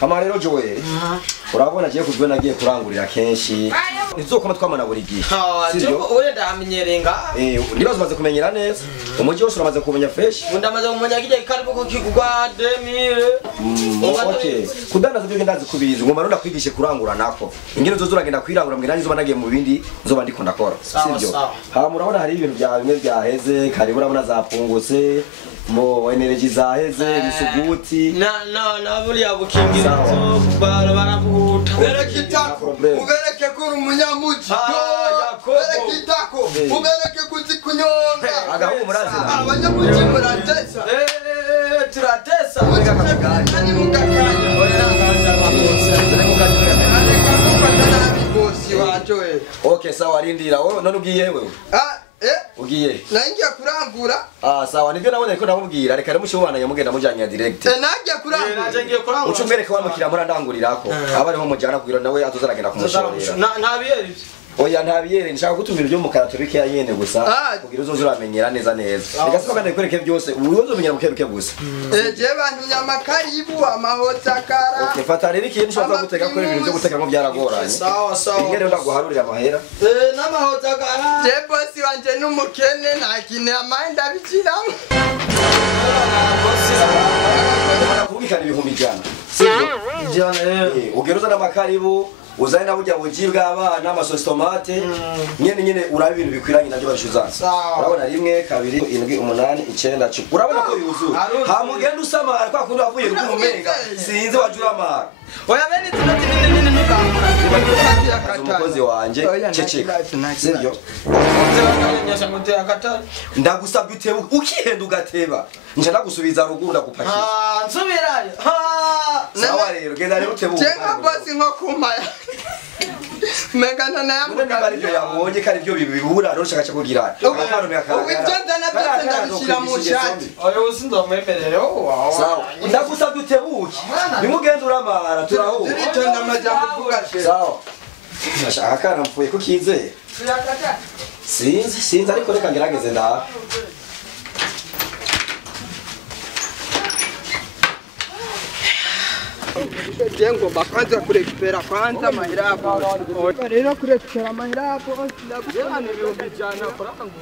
Kama rero Joel. Urabona je kuzwe nagiye kurangurira kenshi. Izokoma twamana buri gihe. Sivyo? Oya ndamenyerenga. Nibazo maze kumenyera neza. Umuji wose uramaze kumenya fresh. Ndamaze kumenya kijya karibu ko kigwa 2000. Okay. Kudandaza byo ndazi kubizi. Ngoma runda kwigishe kurangura nako. Ingene uzoza uragenda kwirangura mbwe nanjye zoba nagiye mu bindi zoba ndiko ndakora. Sivyo? Ha murabona hari ibintu bya bimwe byaheze, kari urabona zapungutse. Mo energy zaheze bisuguti na buriya bukingirizo baravuta ubereke kuri umunyamuji ubereke itako ubereke kuzi kunyonga agaho murazina abanyamuji muratesa turatesa ni mugakanya okay sawa rindira none ugiye wewe ugiye naingia kurangura sawa nivyo nabone ko namubwira reka rero mushobana yamugenda mujanya direct nagiye kurangura naje ngiye kurangura ucumwereke wamukira muri ndangurirako aba ariho mujana kugira nawe atuzaragenda kumushorera nta biyeri oya nta biyeri nshaka gutumira ibyo mu karato bike yanyene gusa kugira uzoze uramenyera neza reka siko kandi kwereke byose uyozo menyera bukebuke gusa je bantu nyamakaribu amahotakara okay fata rero ikintu ushobora guteka ko ibintu byo guteka ngo byaragoranye sawa ingere ndaguharurira amahera n'amahotakara je bosi wanje n'umukene nakine amanda bikiramo kubikana ibihumbi ijana sivyo ugeruza n'amakaribu uzane na burya buji bw'abana amasosi tomate nyene uraba ibintu bikwiranye nabyo barishuzanza urabona 1 2 7 8 9 10 urabona ko yuzuye ha mugenda usamara kwa kundi wavuye rw'umumenga sinzi wajuramara oya bene tunati nini nukangura umukozi wanje ceceka sivyo ndagusabye utebe ukihenda ugateba nje ndagusubiza ruguru ndagupakira nsubirayo sawa rero genda rero utebe jenga bosi nko kumaya mengana na yangu kari byo yabonye kari byo bibura rero shaka kugira akano yakara ubitanda na pesa ndabishira mu shati oyo usinzo mwemerere sawa ndagusabye utebuke bimugenza uramara turahura bitanda amajambo vuga sawa nashaka kana mfuye ko kize sinzi ariko reka ngerageze ndaha jengo bakwanza kurekupera kwanza mahera hapo rero kurekupera mahera hapo ndabujana ibihumbi jana kurangu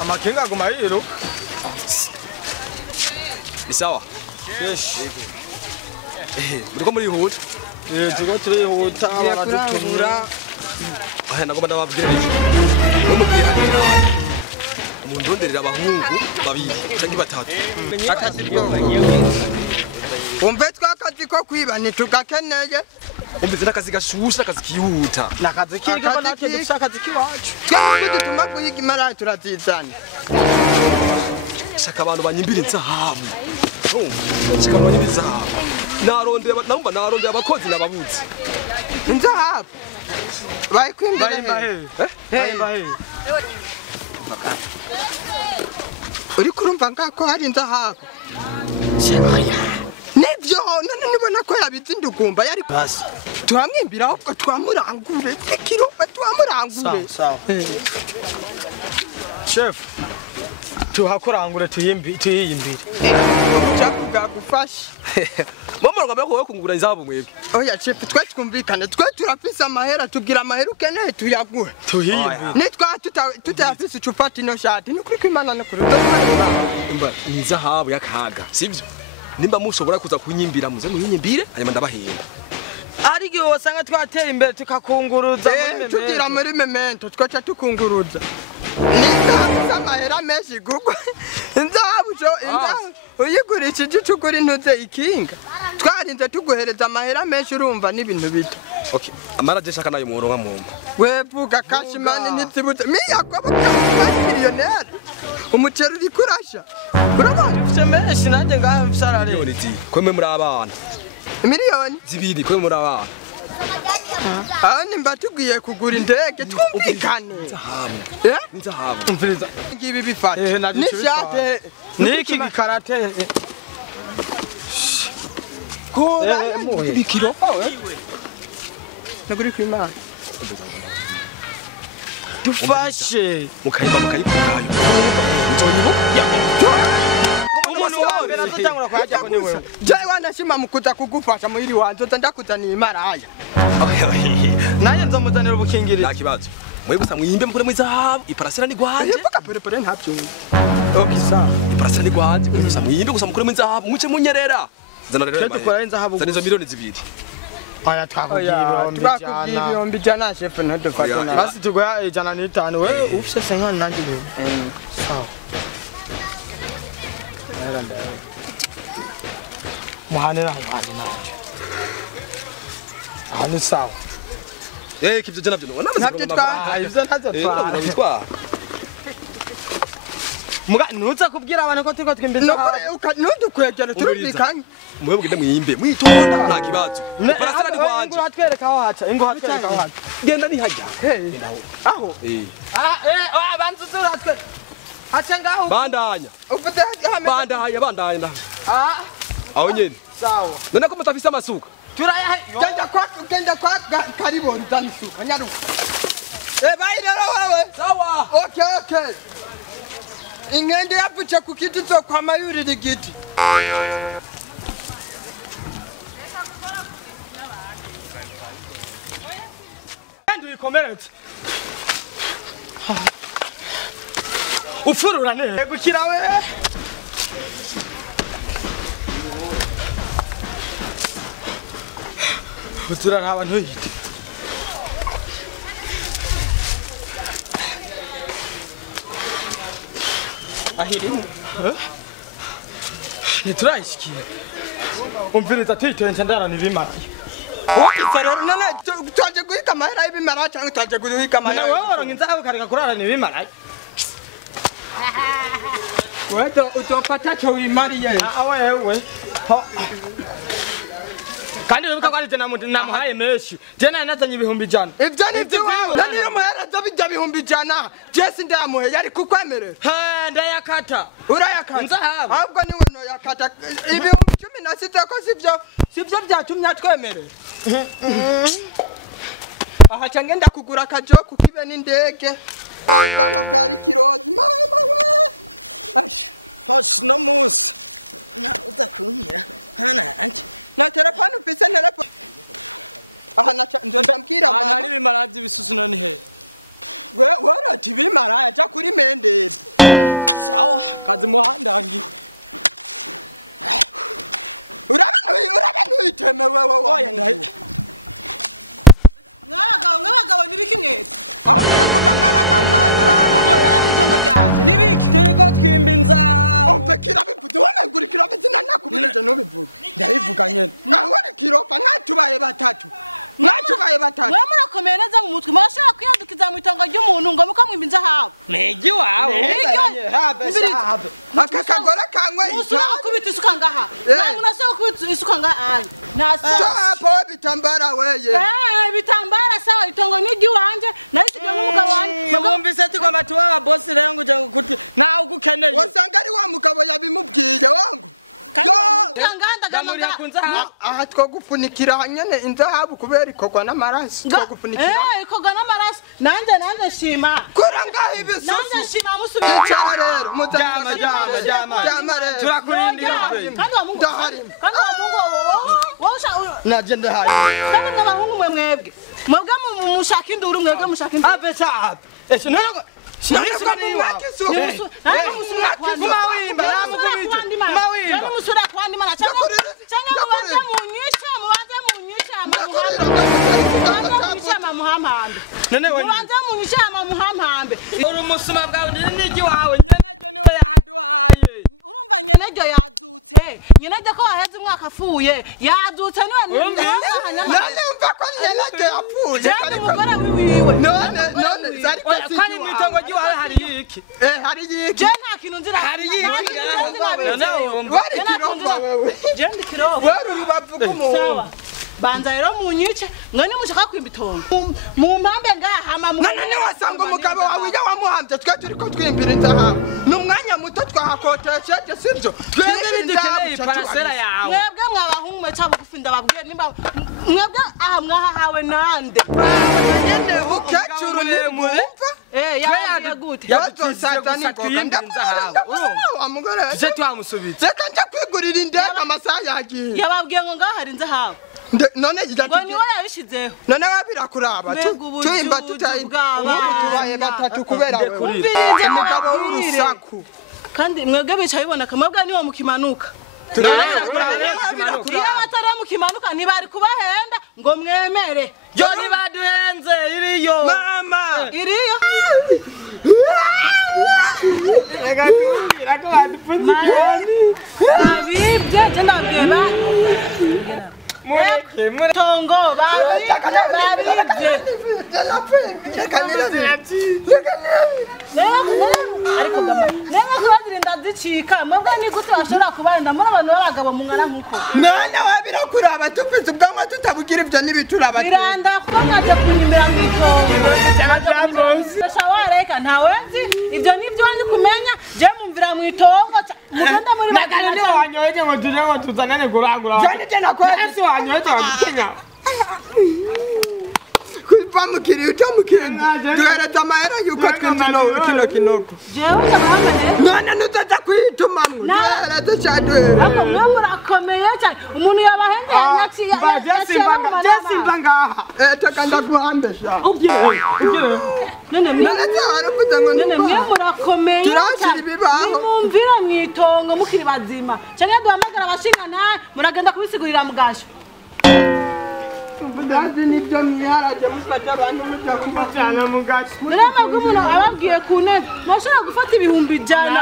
amakenga aguma rero Isawa. Yes. Muriko muri huta. tuko turihuta baradutumira Nagomba ndababwira iki. Mumubwira hano. Mundonderera abahungu babiri canke batatu. akazi byo umve twakazi ko kwiba ntitugakeneye Umvise n'akazi gashusha akazi kihuta. nakazi kiga natwe dufite akazi kiwacu twebwe dutuma kuyiga imara turatizana Shaka abantu banyimbira inzahabu. Shaka abantu banyimbira inzahabu. Narondera abakozi nababuze. inzahabu bayikwimbira bahe uri kurumva ngako hari inzahabu nibyo none nibona ko yabizindukumba yari basi tuhamwimbira ahubwo twamurangure ikiruba twamurangure sawa chef tuhakurangure tuyiyimbire cyakuga gufasha Mama ngomba ko kungura inzahabu mwebwe. oya chef twe twumvikane twe turafisa amahera tubwira amahera ukeneye tuyaguhe Tuhiyimbire. nitwa tutayafise icufata ino shati ni kuri kwimana no kuri Imba ni inzahabu yakaga. Sivyo? Nimba mushobora kuza kunyimbira muze munyimbire hanyuma ndabahemba. ari gihe wasanga twatera imbere tukakunguruza muri tugira muri memento twaca tukunguruza nitwa amahera menshi gugwa inzahabu uyigurishije ucukura intuze ikinga twarinze tuguhereza amahera menshi urumva n'ibintu bito Okay, amara je shaka nayo muronka mumba. wevuga kashimani ntizibutse miyakobo miliyoneri umuceri uri kurasha urabona ufite menshi nanjye ngaho mfisarare Miliyoni zi. Kwemwe muri abana. miliyoni Zibiri kwemwe muri abana. aho nimba tugiye kugura indege twumvikane Nzahabu. Umviriza. ngibi bifata nishate Niki gikarate. kura Bikiro. naguri kwimana Dufashe. Mukayiba kayo. Umuntu wawe natutangura kwajya ko ni wewe. jewe wanashima mukuza kugufasha muhiri wanje ndakuzaniye imaraya Naye nzomuzanira ubukingirizo. Nta kibazo. Mwe gusa mwimbe mukure mwizahabu. Iparasera ni gwanje. ivuga pere ntabyo Okay sawa. Iparasera ni gwanje. Gusa mwimbe gusa mukure mwizahabu. Muce munyerera. Zana rero. Cyo dukora inzahabu. Zana izo miliyoni zibiri. Aya twakubwira ibihumbi jana chef ntadufate na Basi tugoya 105 wewe ufise 50 nanjye wewe. Sawa. Muhanira hano naje. Hano sawa. Kivyo jana byo. ntabyo twa Ivyo ntazo twara. Bitwa. Muga nuza kubwira abantu ko turiko twimbiza. ntudukwegera turumvikanye Mwe mugende mwimbe. Mwitonda nta kibazo. Iparasera ni gwanje. Ingo hatwereka aho haca. Ingo hatwereka aho haca. Genda ni hajya. aho Bantu turatwe. Haca ngaho. Bandanya. ufite Bandanya. Aho nyene. Sawa. None ko mutafise amasuka. Turaya. genda kwa kariboni utanisuka nyaruka bayi rero wewe Sawa. okay ingende yapfuce ku kiti zo kwa mayurira igiti Kandi uyikomeretse. Ufurura ne. Gukira we. Uturara abantu yite. Ahiri. Niturayishikiye. Umviriza twitenze ndarana ibimaraye. wakise rero none twaje guhika amahera y'ibimara cyangwa twaje guhika Mana amahera wewe waronka inzahabu kareka kurarana ibimaraye. wewe utopata cyo wimariye Wewe. Kandi wibuka ko ari je namuhaye menshi. Je naye nazanye ibihumbi 100. ibyo ni byo wawe nani yo muhera zo bijya bihumbi jana jesi ndamuhe yari kukwemerera Ndayakata. urayakata Nzahabu. ahubwo ni wono yakata ibihumbi 16 ko sivyo byatumye atwemerera aha cyangwa ndakugura akajo kukibe n'indege aha twogufunikira hanyene inzahabu kubera ikogwa n'amaraso twogufunikira ikogwa n'amaraso nanje shima kura ngaho ibisusu nanje shima musubira cyane rero Jama rero. Turakurindira kwe. kandi wa Mungu kandi wa Mungu wowe Naje ndahaye. kandi n'abahungu mwebwe mushaka induru mwebwe mushaka induru Abe saab. Ese none uri umusuma bwawe n'igi wawe nyine ko waheze umwaka afuye yadutse niwe umva ko nyine yapfuye cyane umugore wiwe none zari ko kandi mu itongo ry'iwawe hari iki hari iki je nta kintu nzira hari iki wari kiromba wewe je ndi kiromba wewe urubavu rw'umuhungu banza rero munyice ngo nimushaka kwimbitonga mu mpambe ngahama none wasanga umugabo wawe iyo wamuhamvye twe turiko twimbira inzahabu n'umwanya muto twahakotesheje sivyo twebwe bidukeneye parasera yawe mwebwe mwabahungu mwe cyabo gufinda babwiye nimba mwebwe aha mwahawe nande nyene ukecuru nimumva yabwiye gute yazosaza n'ingoga ndazahabu amugore tuje twamusubitse reka nje kwigurira indege amasaha yagiye yababwiye ngo ngaho hari inzahabu none ngo niwe yabishizeho none wabirakuraba tuyimba tutayi tubaye batatu kubera wewe umugabo w'urusaku kandi mwebwe bicaye bibona kamabwa niwo mukimanuka iyo batari mukimanuka ntibari kubahenda ngo mwemere yo nibaduhenze iriyo mama iriyo reka kumbira ko badupfunzikani abibye je ndabwira tongo babibye ariko gama nenga kubagira ndazicika mwebwe ni gute bashobora kubarinda muri abantu b'abagabo mungana nkuko none wabirakuraba tupize ubwanwa tutabugira ibyo n'ibituraba biranda kuba mwaje kunyimbira mu itongo shawareka ntawenzi ibyo nibyo ndi kumenya je mumvira mu itongo mugenda muri magana ni wanyoje ngo tuje ngo tuzanane kuragura jani tena kwa ese wanyoje wakenya kuva mukiri utamukenda duhereza amahera yuko twinjino kino kinoko jewe ndahamane none nutaza kwitumamwe duhereza cyaduhera ako mwe murakomeye cyane umuntu yabahenze yaciye simba ngaha tekanda guhambesha none mwe murakomeye turashira ibibaho nimumvira mu itongo mukiri bazima cyane duhamagara abashinga ntaye muragenda kubisigurira mugasho ndazi nibyo mwiharaje mufata abantu mujya kubatana mugaci rero nabwo umuntu ababwiye ku ntebe mushobora gufata ibihumbi ijana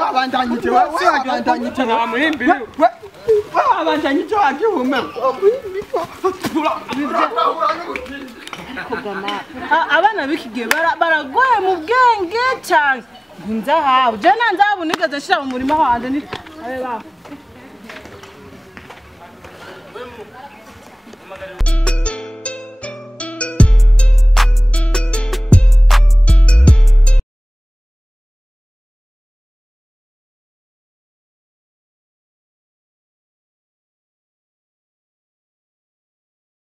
wabandanyije wabandanyije wabandanyije wagihume abana b'ikigihe baragoye mu bwenge cyane nzahabu je nanzahabu nigeze nshira mu murima wanje ni